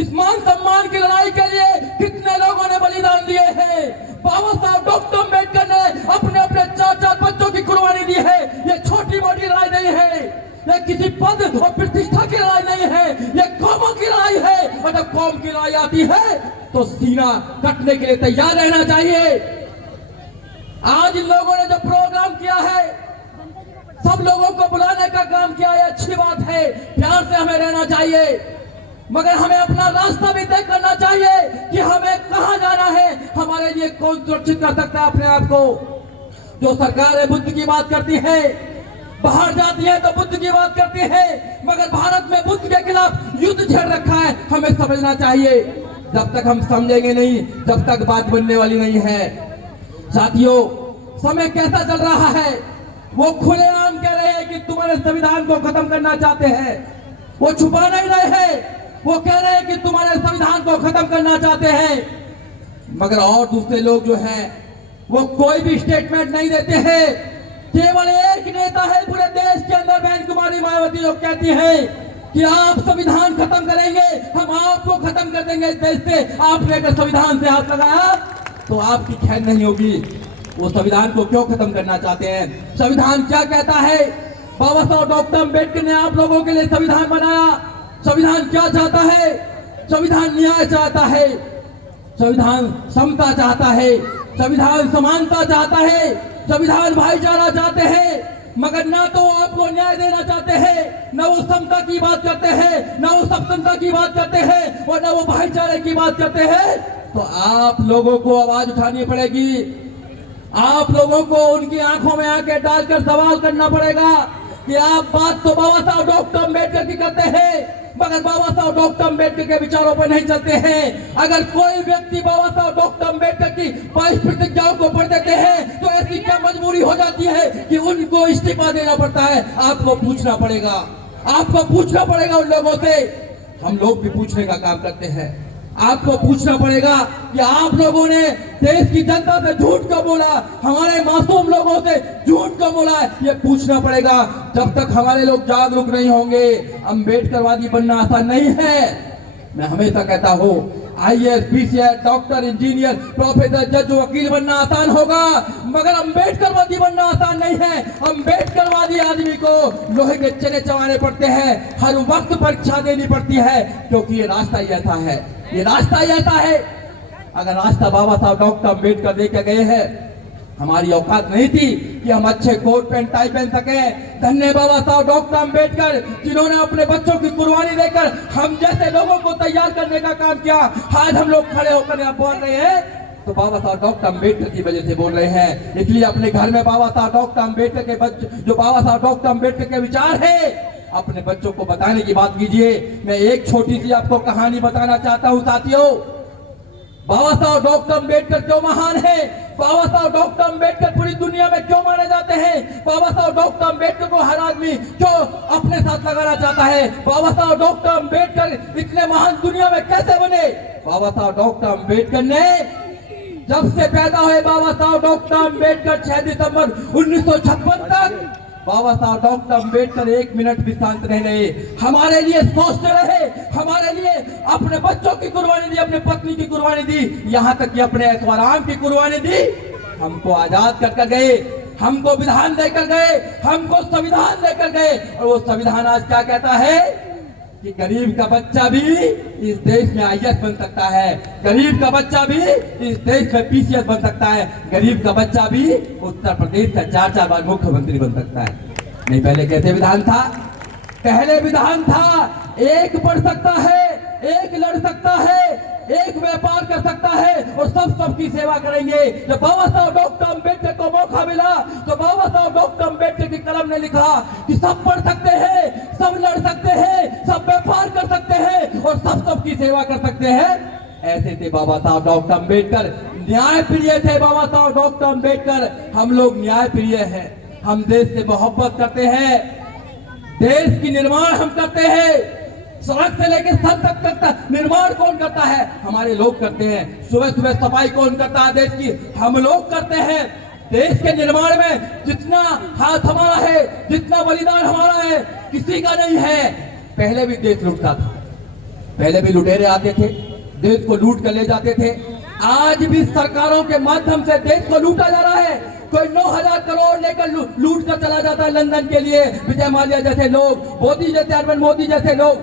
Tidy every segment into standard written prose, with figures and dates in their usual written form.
इस मान सम्मान की लड़ाई के लिए कितने लोगों ने बलिदान दिए हैं। बाबा साहब डॉक्टर अम्बेडकर ने अपने अपने 4-4 बच्चों की कुर्बानी दी है। ये छोटी मोटी लड़ाई नहीं है, ये किसी पद और प्रतिष्ठा की लड़ाई नहीं है, ये कौमों की लड़ाई है। और जब कौम की लड़ाई आती है तो सीना कटने के लिए तैयार रहना चाहिए। आज इन लोगों ने जो प्रोग्राम किया है, सब लोगों को बुलाने का काम किया है, अच्छी बात है, प्यार से हमें रहना चाहिए, मगर हमें अपना रास्ता भी तय करना चाहिए कि हमें कहां जाना है। हमारे लिए कौन सुरक्षित कर सकता है अपने आप को। जो सरकारें बुद्ध की बात करती है, बाहर जाती है तो बुद्ध की बात करती है, मगर भारत में बुद्ध के खिलाफ युद्ध छेड़ रखा है। हमें समझना चाहिए, जब तक हम समझेंगे नहीं, जब तक बात बनने वाली नहीं है। साथियों, समय कैसा चल रहा है, वो खुलेआम कह रहे हैं कि तुम्हारे संविधान को खत्म करना चाहते हैं। वो छुपा नहीं रहे हैं, वो कह रहे हैं कि तुम्हारे संविधान को खत्म करना चाहते हैं, मगर और दूसरे लोग जो हैं वो कोई भी स्टेटमेंट नहीं देते हैं। केवल एक नेता है पूरे देश के अंदर, बहन कुमारी मायावती, जो कहती है कि आप संविधान खत्म करेंगे, हम आपको खत्म कर देंगे इस देश से। आपने अगर संविधान से हाथ लगाया तो आपकी खैर नहीं होगी। वो संविधान को क्यों खत्म करना चाहते हैं? संविधान क्या कहता है? बाबा साहब डॉक्टर अम्बेडकर ने आप लोगों के लिए संविधान बनाया। संविधान क्या चाहता है? संविधान न्याय चाहता है, संविधान समता चाहता है, संविधान समानता चाहता है, संविधान भाईचारा चाहते हैं। मगर ना तो आपको न्याय देना चाहते हैं, ना वो समता की बात करते हैं, ना वो सप्तनता की बात करते हैं, और ना वो भाईचारे की बात करते हैं। तो आप लोगों को आवाज उठानी पड़ेगी। आप लोगों को उनकी आंखों में आंखें डालकर सवाल करना पड़ेगा कि आप बात तो बाबा साहब डॉक्टर अम्बेडकर की करते हैं, मगर बाबा साहब डॉक्टर अम्बेडकर के विचारों पर नहीं चलते हैं। अगर कोई व्यक्ति बाबा साहब डॉक्टर अम्बेडकर की 22 प्रतिज्ञाओं को पढ़ देते हैं तो ऐसी क्या मजबूरी हो जाती है कि उनको इस्तीफा देना पड़ता है? आपको पूछना पड़ेगा, आपको पूछना पड़ेगा उन लोगों से। हम लोग भी पूछने का काम करते हैं। आपको पूछना पड़ेगा कि आप लोगों ने देश की जनता से झूठ क्यों बोला, हमारे मासूम लोगों से झूठ क्यों बोला है, ये पूछना पड़ेगा। जब तक हमारे लोग जागरूक नहीं होंगे, अम्बेडकरवादी बनना आसान नहीं है। मैं हमेशा कहता हूँ, IAS, PCS, doctor, engineer, professor, जज, वकील बनना आसान होगा, मगर अम्बेडकरवादी बनना आसान नहीं है। अम्बेडकरवादी आदमी को लोहे के चने चबाने पड़ते हैं, हर वक्त परीक्षा देनी पड़ती है, क्योंकि ये रास्ता ही ऐसा है, ये रास्ता ही ऐसा है। अगर रास्ता बाबा साहब डॉक्टर अम्बेडकर देके गए हैं, हमारी औकात नहीं थी कि हम अच्छे कोट पैंट टाई पहन सके। धन्य बाबा साहब डॉक्टर अम्बेडकर, जिन्होंने अपने बच्चों की कुर्बानी देकर हम जैसे लोगों को तैयार करने का काम किया। आज हम लोग खड़े होकर यहाँ बोल रहे हैं तो बाबा साहब डॉक्टर अम्बेडकर की वजह से बोल रहे हैं। इसलिए अपने घर में बाबा साहब डॉक्टर अम्बेडकर के बच्चे, जो बाबा साहब डॉक्टर अम्बेडकर के विचार है, अपने बच्चों को बताने की बात कीजिए। मैं एक छोटी सी आपको कहानी बताना चाहता हूँ साथियों। बाबा साहब डॉक्टर अम्बेडकर क्यों महान है? बाबा साहब डॉक्टर अम्बेडकर पूरी दुनिया में क्यों माने जाते हैं? बाबा साहब डॉक्टर अम्बेडकर को हर आदमी क्यों अपने साथ लगाना चाहता है? बाबा साहब डॉक्टर अम्बेडकर इतने महान दुनिया में कैसे बने? बाबा साहब डॉक्टर अम्बेडकर ने, जब से पैदा हुए बाबा साहब डॉक्टर अम्बेडकर 6 दिसंबर 1956 तक, बाबा साहब डॉक्टर अम्बेडकर एक मिनट भी शांत नहीं रहे। हमारे लिए सोचते रहे, हमारे लिए अपने बच्चों की कुर्बानी दी, अपने पत्नी की कुर्बानी दी, यहाँ तक कि अपने ऐशोआराम की कुर्बानी दी। हमको आजाद कर गए, हमको विधान देकर गए, हमको संविधान देकर गए। और वो संविधान आज क्या कहता है कि गरीब का बच्चा भी इस देश में IAS बन सकता है, गरीब का बच्चा भी इस देश में PCS बन सकता है, गरीब का बच्चा भी उत्तर प्रदेश का 4-4 बार मुख्यमंत्री बन सकता है। नहीं, पहले कैसे विधान था? पहले विधान था, एक पढ़ सकता है, एक लड़ सकता है, एक व्यापार कर सकता है, और सब सबकी सेवा करेंगे। जब बाबा साहब डॉक्टर अम्बेडकर को मौका मिला तो बाबा साहब डॉक्टर अम्बेडकर की कलम ने लिखा कि सब पढ़ सकते हैं, सब लड़ सकते हैं, सब व्यापार कर सकते हैं, और सब सबकी सेवा कर सकते हैं। ऐसे थे बाबा साहब डॉक्टर अम्बेडकर। न्याय प्रिय थे बाबा साहब डॉक्टर अम्बेडकर। हम लोग न्याय प्रिय हैं, हम देश से मोहब्बत करते हैं, देश की निर्माण हम करते हैं। सड़क से लेकर सर तक का निर्माण कौन करता है? हमारे लोग करते हैं। सुबह सुबह सफाई कौन करता है देश की? हम लोग करते हैं। देश के निर्माण में जितना हाथ हमारा है, जितना बलिदान हमारा है, किसी का नहीं है। पहले भी देश लुटता था, पहले भी लुटेरे आते थे, देश को लूट कर ले जाते थे। आज भी सरकारों के माध्यम से देश को लूटा जा रहा है। कोई 9,000 करोड़ लेकर लूट कर चला जाता है लंदन के लिए। विजय माल्या जैसे लोग, मोदी जैसे, अरविंद मोदी जैसे लोग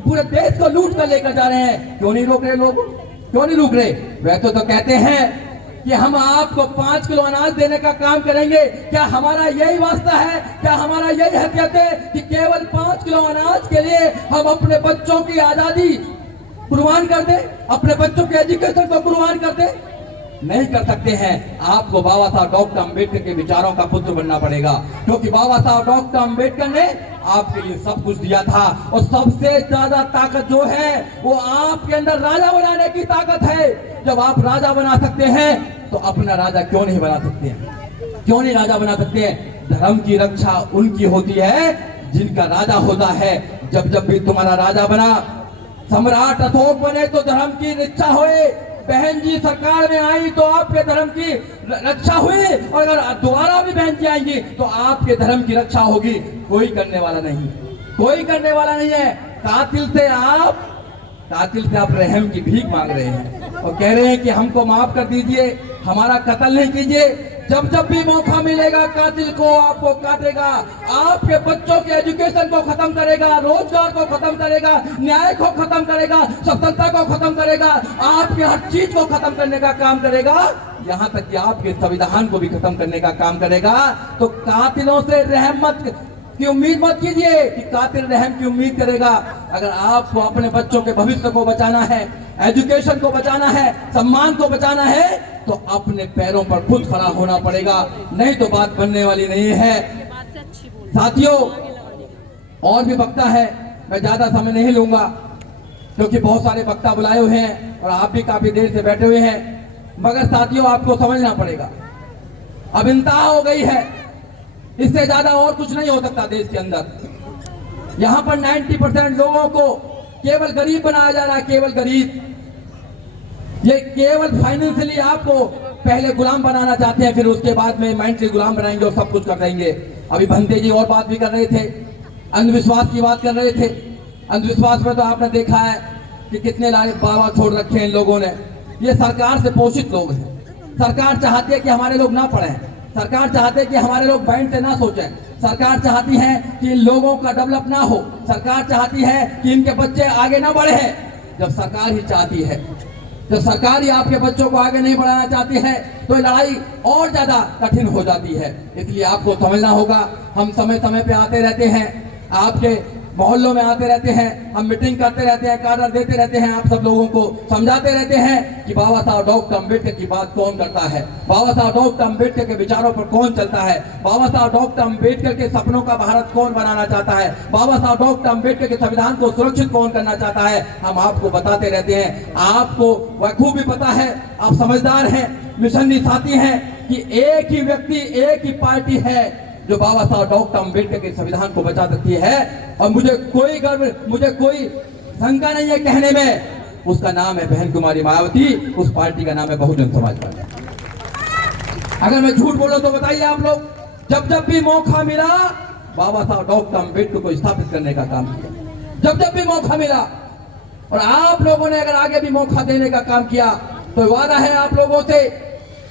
पूरे देश को लूट कर लेकर जा रहे हैं। क्यों नहीं रोक रहे लोग? क्यों नहीं रुक रहे? वैसे तो कहते हैं कि हम आपको 5 किलो अनाज देने का काम करेंगे। क्या हमारा यही वास्ता है? क्या हमारा यही हैसियत है कि केवल 5 किलो अनाज के लिए हम अपने बच्चों की आजादी कुर्बान कर दे, अपने बच्चों के एजुकेशन को कुर्बान कर दे? नहीं कर सकते हैं। आपको बाबा साहब डॉक्टर अम्बेडकर के विचारों का पुत्र बनना पड़ेगा, क्योंकि बाबा साहब डॉक्टर अम्बेडकर ने आपके लिए सब कुछ दिया था। और सबसे ज्यादा ताकत जो है वो आपके अंदर राजा बनाने की ताकत है। जब आप राजा बना सकते हैं तो अपना राजा क्यों नहीं बना सकते हैं? क्यों नहीं राजा बना सकते हैं? धर्म की रक्षा उनकी होती है जिनका राजा होता है। जब भी तुम्हारा राजा बना, सम्राट अशोक बने तो धर्म की रक्षा हुई। बहन जी सरकार में आई तो आपके धर्म की रक्षा हुई, और अगर दोबारा भी बहन जी आएंगी तो आपके धर्म की रक्षा होगी। कोई करने वाला नहीं, कोई करने वाला नहीं है। कातिल से आप रहम की भीख मांग रहे हैं और कह रहे हैं कि हमको माफ कर दीजिए, हमारा कत्ल नहीं कीजिए। जब भी मौका मिलेगा कातिल को आपको काटेगा, आपके बच्चों के एजुकेशन को खत्म करेगा, रोजगार को खत्म करेगा, न्याय को खत्म करेगा, स्वतंत्रता को खत्म करेगा, आपके हर चीज को खत्म करने का काम करेगा, यहाँ तक कि आपके संविधान को भी खत्म करने का काम करेगा। तो कातिलों से रहमत की उम्मीद मत कीजिए कि कातिल रहम की उम्मीद करेगा। अगर आपको अपने बच्चों के भविष्य को बचाना है, एजुकेशन को बचाना है, सम्मान को बचाना है, तो अपने पैरों पर खुद खड़ा होना पड़ेगा, नहीं तो बात बनने वाली नहीं है। साथियों, और भी वक्ता है, मैं ज्यादा समय नहीं लूंगा क्योंकि बहुत सारे वक्ता बुलाए हुए हैं और आप भी काफी देर से बैठे हुए हैं। मगर साथियों, आपको समझना पड़ेगा, अब इंतहा हो गई है, इससे ज्यादा और कुछ नहीं हो सकता देश के अंदर। यहां पर 90% लोगों को केवल गरीब बनाया जा रहा है, केवल गरीब। ये केवल फाइनेंशियली आपको पहले गुलाम बनाना चाहते हैं, फिर उसके बाद में मेंटली गुलाम बनाएंगे और सब कुछ कर देंगे। अभी भंते जी और बात भी कर रहे थे, अंधविश्वास की बात कर रहे थे। अंधविश्वास में तो आपने देखा है कि कितने लारे बाबा छोड़ रखे हैं इन लोगों ने। ये सरकार से पोषित लोग हैं। सरकार चाहती है कि हमारे लोग ना पढ़ें, सरकार चाहती है कि हमारे लोग बैंड से ना सोचें, सरकार चाहती है कि इन लोगों का डेवलप ना हो, सरकार चाहती है कि इनके बच्चे आगे ना बढ़े। जब सरकार ही चाहती है, जब सरकार ही आपके बच्चों को आगे नहीं बढ़ाना चाहती है, तो ये लड़ाई और ज्यादा कठिन हो जाती है। इसलिए आपको समझना होगा, हम समय समय पे आते रहते हैं, आपके मोहल्लों में आते रहते हैं, हम मीटिंग करते रहते हैं, कार्ड देते रहते हैं, आप सब लोगों को समझाते रहते हैं कि बाबा साहब डॉक्टर अम्बेडकर की बात कौन करता है, बाबा साहब डॉक्टर अम्बेडकर के विचारों पर कौन चलता है, बाबा साहब डॉक्टर अम्बेडकर के सपनों का भारत कौन बनाना चाहता है, बाबा साहब डॉक्टर अम्बेडकर के संविधान को सुरक्षित कौन करना चाहता है। हम आपको बताते रहते हैं, आपको बखूबी पता है, आप समझदार हैं, मिशनरी साथी हैं कि एक ही व्यक्ति, एक ही पार्टी है जो बाबा साहब डॉक्टर अम्बेडकर के संविधान को बचा सकती है। और मुझे कोई गर्व, मुझे कोई शंका नहीं है कहने में, उसका नाम है बहन कुमारी मायावती, उस पार्टी का नाम है बहुजन समाज पार्टी। अगर मैं झूठ बोलूं तो बताइए आप लोग, जब भी मौका मिला बाबा साहब डॉक्टर अम्बेडकर को स्थापित करने का काम किया, जब भी मौका मिला। और आप लोगों ने अगर आगे भी मौका देने का काम किया तो वादा है आप लोगों से,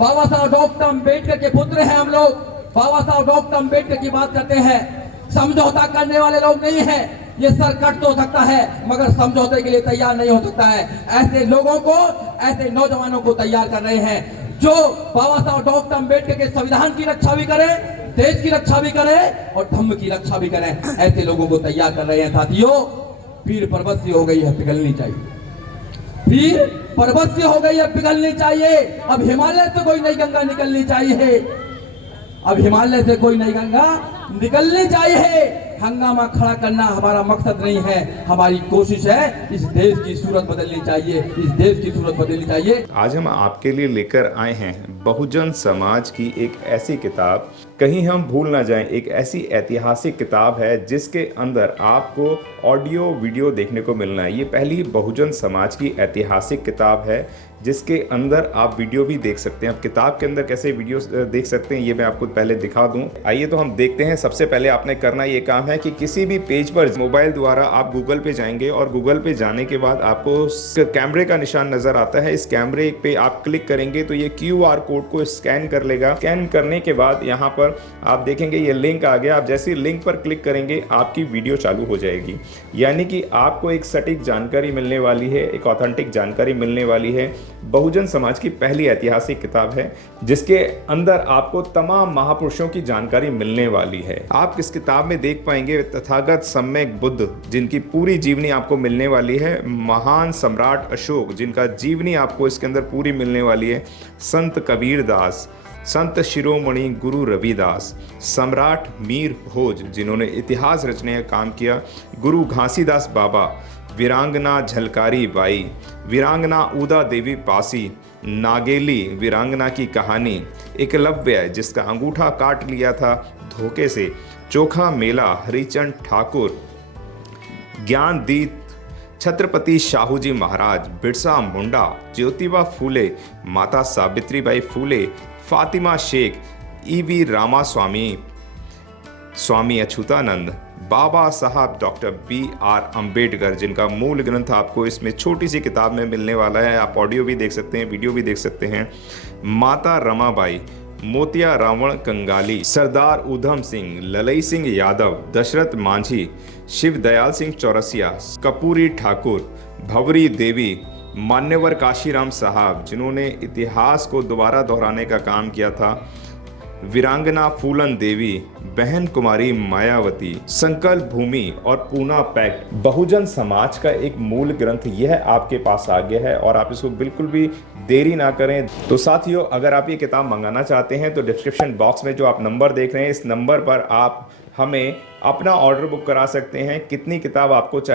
बाबा साहब डॉक्टर अम्बेडकर के पुत्र हैं हम लोग, बाबा साहब डॉक्टर अम्बेडकर की बात करते हैं, समझौता करने वाले लोग नहीं हैं। ये सर कट तो सकता है मगर समझौते के लिए तैयार नहीं हो सकता है। ऐसे लोगों को, ऐसे नौजवानों को तैयार कर रहे हैं जो बाबा साहब डॉक्टर अम्बेडकर के संविधान की रक्षा भी करें, देश की रक्षा भी करें और धर्म की रक्षा भी करें। ऐसे लोगों को तैयार कर रहे हैं। साथियों, पीर पर्वत से हो गई है, पिघलनी चाहिए। पीर पर्वत से हो गई है, पिघलनी चाहिए। अब हिमालय से कोई नई गंगा निकलनी चाहिए, अब हिमालय से कोई नई गंगा निकलनी चाहिए। हंगामा खड़ा करना हमारा मकसद नहीं है, हमारी कोशिश है इस देश की सूरत बदलनी चाहिए, इस देश की सूरत बदलनी चाहिए। आज हम आपके लिए लेकर आए हैं बहुजन समाज की एक ऐसी किताब, कहीं हम भूल ना जाएं, एक ऐसी ऐतिहासिक किताब है जिसके अंदर आपको ऑडियो वीडियो देखने को मिलना है। ये पहली बहुजन समाज की ऐतिहासिक किताब है जिसके अंदर आप वीडियो भी देख सकते हैं। अब किताब के अंदर कैसे वीडियो देख सकते हैं ये मैं आपको पहले दिखा दूं। आइए तो हम देखते हैं। सबसे पहले आपने करना ये काम है कि किसी भी पेज पर मोबाइल द्वारा आप गूगल पे जाएंगे और गूगल पे जाने के बाद आपको कैमरे का निशान नजर आता है। इस कैमरे पे आप क्लिक करेंगे तो ये QR कोड को स्कैन कर लेगा। स्कैन करने के बाद यहाँ पर आप देखेंगे ये लिंक आ गया। आप जैसे लिंक पर क्लिक करेंगे आपकी वीडियो चालू हो जाएगी, यानी कि आपको एक सटीक जानकारी मिलने वाली है, एक ऑथेंटिक जानकारी मिलने वाली है। बहुजन समाज की पहली ऐतिहासिक किताब है जिसके अंदर आपको तमाम महापुरुषों की जानकारी मिलने वाली है। आप इस किताब में देख पाएंगे तथागत सम्यक बुद्ध जिनकी पूरी जीवनी आपको मिलने वाली है, महान सम्राट अशोक जिनका जीवनी आपको इसके अंदर पूरी मिलने वाली है, संत कबीर दास, संत शिरोमणि गुरु रविदास, सम्राट मीर भोज जिन्होंने इतिहास रचने का काम किया, गुरु घासीदास बाबा, वीरांगना झलकारी बाई, वीरांगना उदा देवी पासी, नागेली वीरांगना की कहानी, एकलव्य जिसका अंगूठा काट लिया था धोखे से, चोखा मेला हरिचंद ठाकुर, ज्ञानदीप छत्रपति शाहूजी महाराज, बिरसा मुंडा, ज्योतिबा फूले, माता सावित्रीबाई फूले, फातिमा शेख, EV रामास्वामी, स्वामी अच्युतानंद, बाबा साहब डॉक्टर BR अम्बेडकर जिनका मूल ग्रंथ आपको इसमें छोटी सी किताब में मिलने वाला है। आप ऑडियो भी देख सकते हैं, वीडियो भी देख सकते हैं। माता रमाबाई, मोतिया रावण कंगाली, सरदार उधम सिंह, ललई सिंह यादव, दशरथ मांझी, शिव दयाल सिंह चौरसिया, कपूरी ठाकुर, भवरी देवी, मान्यवर काशीराम साहब जिन्होंने इतिहास को दोबारा दोहराने का काम किया था, वीरांगना फूलन देवी, बहन कुमारी मायावती, संकल्प भूमि और पूना पैक्ट। बहुजन समाज का एक मूल ग्रंथ यह आपके पास आ गया है और आप इसको बिल्कुल भी देरी ना करें। तो साथियों, अगर आप ये किताब मंगाना चाहते हैं तो डिस्क्रिप्शन बॉक्स में जो आप नंबर देख रहे हैं इस नंबर पर आप हमें अपना ऑर्डर बुक करा सकते हैं। कितनी किताब आपको चाहिए